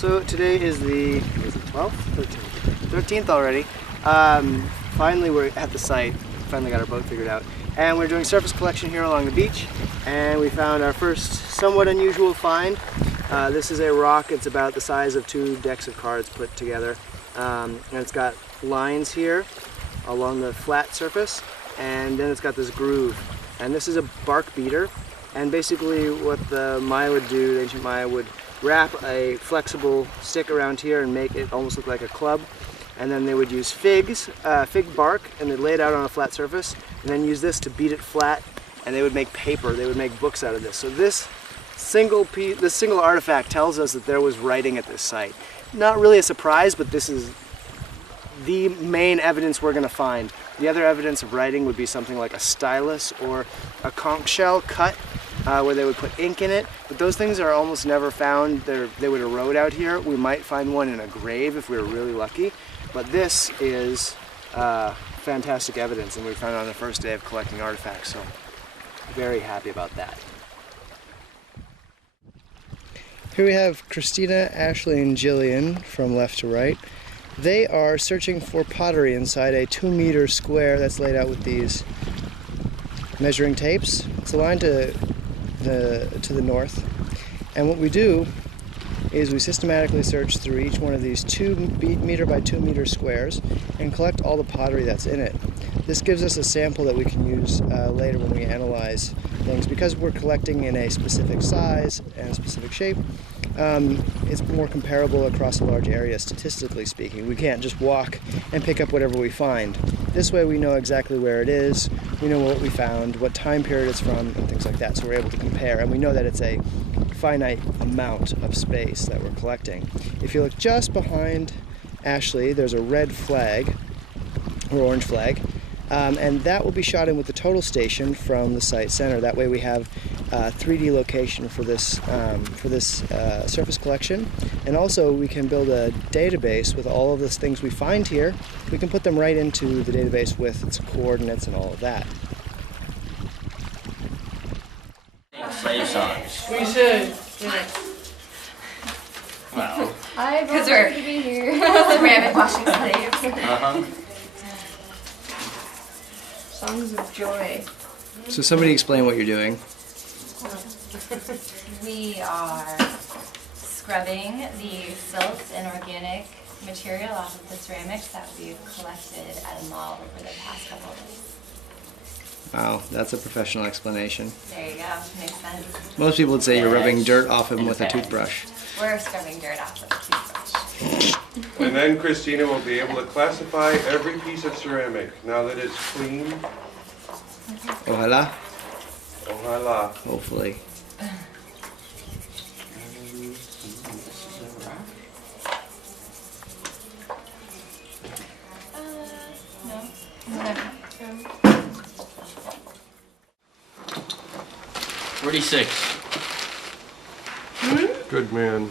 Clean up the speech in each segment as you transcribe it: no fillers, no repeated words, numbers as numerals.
So today is the 12th? 13th already. Finally we're at the site, finally got our boat figured out. And we're doing surface collection here along the beach. And we found our first somewhat unusual find. This is a rock, it's about the size of 2 decks of cards put together. And it's got lines here along the flat surface. And then it's got this groove. And this is a bark beater. And basically what the Maya would do, the ancient Maya would wrap a flexible stick around here and make it almost look like a club. And then they would use fig bark, and they'd lay it out on a flat surface, and then use this to beat it flat, and they would make paper, they would make books out of this. So this single artifact tells us that there was writing at this site. Not really a surprise, but this is the main evidence we're going to find. The other evidence of writing would be something like a stylus or a conch shell cut where they would put ink in it, but those things are almost never found. They would erode out here. We might find one in a grave if we were really lucky, but this is fantastic evidence, and we found it on the first day of collecting artifacts, so very happy about that. Here we have Christina, Ashley, and Jillian from left to right. They are searching for pottery inside a 2-meter square that's laid out with these measuring tapes. It's aligned to the north. And what we do is we systematically search through each one of these 2-meter by 2-meter squares and collect all the pottery that's in it. This gives us a sample that we can use later when we analyze things. Because we're collecting in a specific size and a specific shape, it's more comparable across a large area, statistically speaking. We can't just walk and pick up whatever we find. This way we know exactly where it is, we know what we found, what time period it's from, and things like that, so we're able to compare, and we know that it's a finite amount of space that we're collecting. If you look just behind Ashley, there's a red flag, or orange flag, and that will be shot in with the total station from the site center. That way we have 3D location for this surface collection, and also we can build a database with all of the things we find here. We can put them right into the database with its coordinates and all of that. Slave songs. We should. Yeah. Wow. I voted to be here. Ceramic washing slaves. Songs of joy. So somebody explain what you're doing. We are scrubbing the silt and organic material off of the ceramics that we've collected at Emal over the past couple of days. Wow, that's a professional explanation. There you go. Makes sense. Most people would say you're rubbing dirt off them with a toothbrush. We're scrubbing dirt off with a toothbrush. And then Christina will be able to classify every piece of ceramic now that it's clean. Ojalá. Ojalá. Hopefully. No. 46. Good man.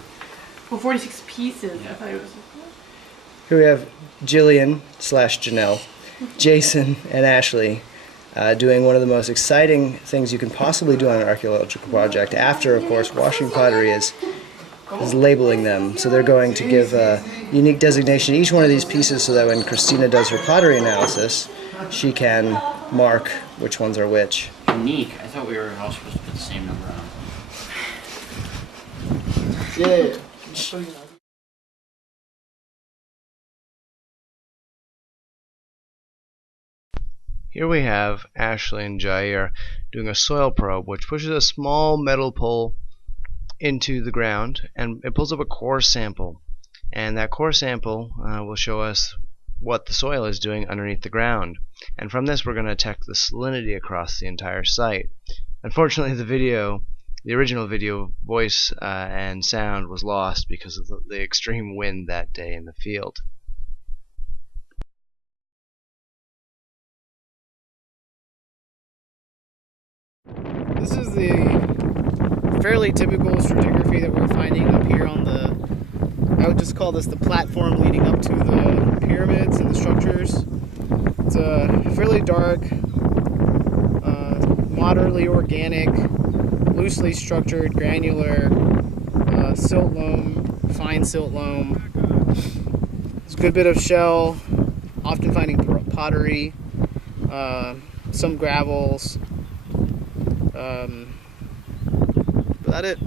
Well, 46 pieces. I thought it was. Here we have Jillian / Janelle, Jason, and Ashley doing one of the most exciting things you can possibly do on an archaeological project. After, of course, washing pottery is labeling them. So they're going to give a unique designation to each one of these pieces so that when Christina does her pottery analysis, she can mark which ones are which. Unique. I thought we were all supposed to put the same number on. Yeah. Here we have Ashley and Jair doing a soil probe, which pushes a small metal pole into the ground, and it pulls up a core sample. And that core sample will show us what the soil is doing underneath the ground. And from this, we're going to detect the salinity across the entire site. Unfortunately, the original video voice and sound was lost because of the extreme wind that day in the field. This is the fairly typical stratigraphy that we're finding up here on I would just call this the platform leading up to the pyramids and the structures. It's a fairly dark, moderately organic, loosely structured, granular silt loam fine silt loam. There's a good bit of shell, often finding pottery, some gravels. About it.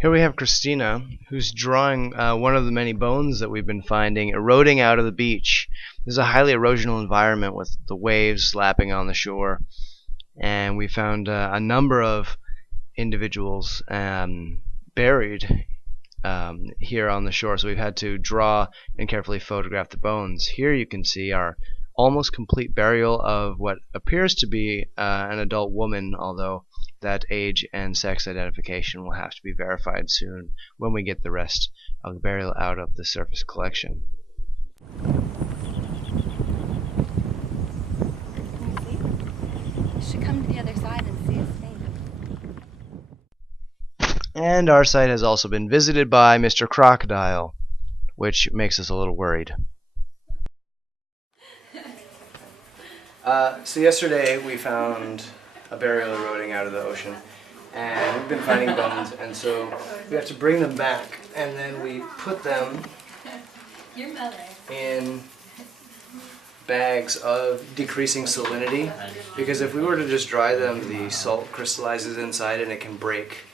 Here we have Christina, who's drawing one of the many bones that we've been finding eroding out of the beach. This is a highly erosional environment with the waves lapping on the shore, and we found a number of individuals buried here on the shore, so we've had to draw and carefully photograph the bones. Here you can see our almost complete burial of what appears to be an adult woman, although that age and sex identification will have to be verified soon when we get the rest of the burial out of the surface collection. You should come to the other side and see a snake. And our site has also been visited by Mr. Crocodile, which makes us a little worried. So yesterday we found a burial eroding out of the ocean, and we've been finding bones, and so we have to bring them back, and then we put them in bags of decreasing salinity, because if we were to just dry them, the salt crystallizes inside and it can break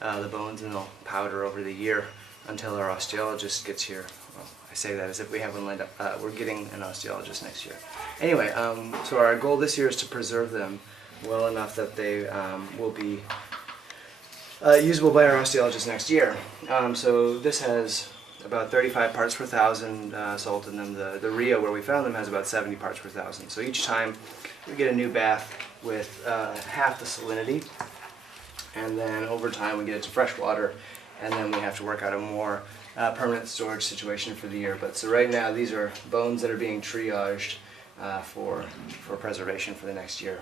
the bones, and they'll powder over the year until our osteologist gets here. Well, I say that as if we have one lined up. We're getting an osteologist next year. Anyway, so our goal this year is to preserve them well enough that they will be usable by our osteologist next year. So this has about 35 parts per thousand salt, and then the Rio where we found them has about 70 parts per thousand. So each time we get a new bath with half the salinity, and then over time we get it to fresh water, and then we have to work out a more permanent storage situation for the year. But so right now these are bones that are being triaged for preservation for the next year.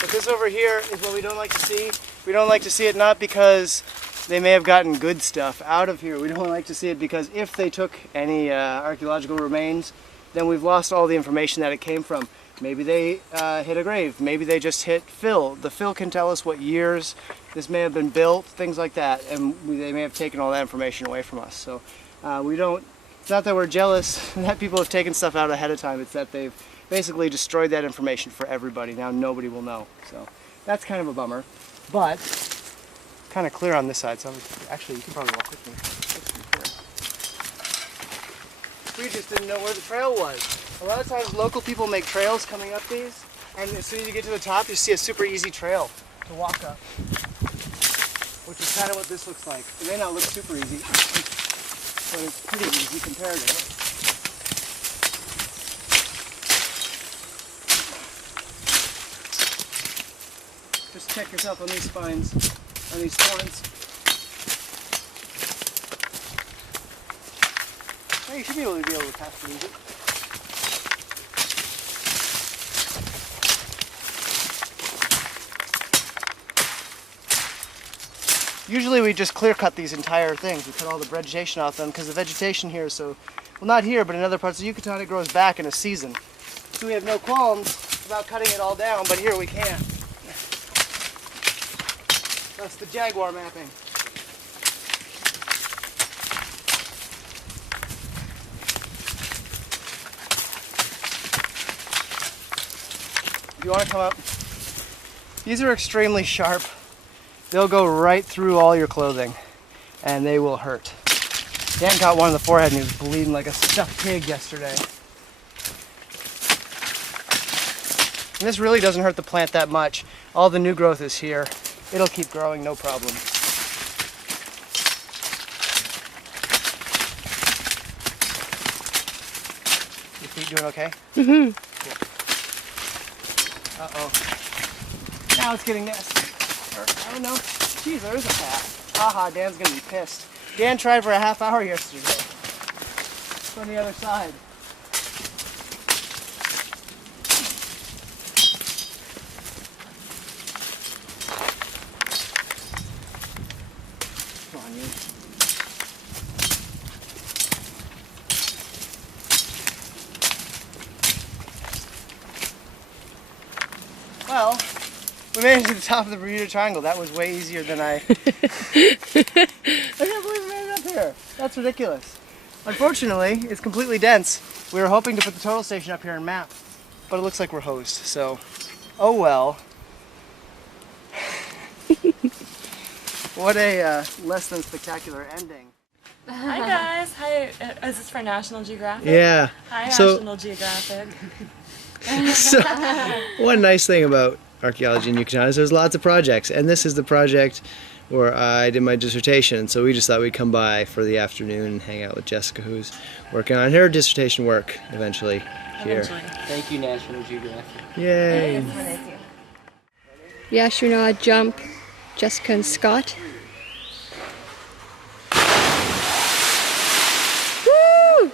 But this over here is what we don't like to see. We don't like to see it not because they may have gotten good stuff out of here. We don't like to see it because if they took any archaeological remains, then we've lost all the information that it came from. Maybe they hit a grave. Maybe they just hit fill. The fill can tell us what years this may have been built, things like that, and they may have taken all that information away from us. So we don't. It's not that we're jealous that people have taken stuff out ahead of time. It's that they've basically destroyed that information for everybody. Now nobody will know. So that's kind of a bummer, but kind of clear on this side. So actually, you can probably walk with me. We just didn't know where the trail was. A lot of times local people make trails coming up these, and as soon as you get to the top you see a super easy trail to walk up, which is kind of what this looks like. It may not look super easy, but it's pretty easy compared to it. Just check yourself on these spines, on these thorns. Oh, you should be able to pass through it. Usually we just clear cut these entire things. We cut all the vegetation off them because the vegetation here is so, well, not here, but in other parts of Yucatan it grows back in a season. So we have no qualms about cutting it all down, but here we can't. That's the jaguar mapping. If you want to come up, these are extremely sharp. They'll go right through all your clothing, and they will hurt. Dan got one in the forehead and he was bleeding like a stuffed pig yesterday. And this really doesn't hurt the plant that much. All the new growth is here. It'll keep growing, no problem. Your feet doing okay? Mm-hmm. Cool. Uh-oh. Now it's getting nasty. I don't know. Geez, there is a path. Haha, Dan's gonna be pissed. Dan tried for a half hour yesterday. It's on the other side. Well, we made it to the top of the Bermuda Triangle. That was way easier than I can't believe we made it up here. That's ridiculous. Unfortunately, it's completely dense. We were hoping to put the total station up here and map, but it looks like we're hosed, so oh well. What a less than spectacular ending. Hi guys, hi, is this for National Geographic? Yeah. Hi So- National Geographic. So, one nice thing about archaeology in Yucatan is there's lots of projects, and this is the project where I did my dissertation, so we just thought we'd come by for the afternoon and hang out with Jessica, who's working on her dissertation work eventually here. Thank you, National Geographic. Yay! The astronaut jump, Jessica and Scott. Woo!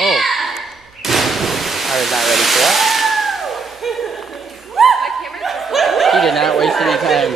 Oh. I was not ready for that. He did not waste any time.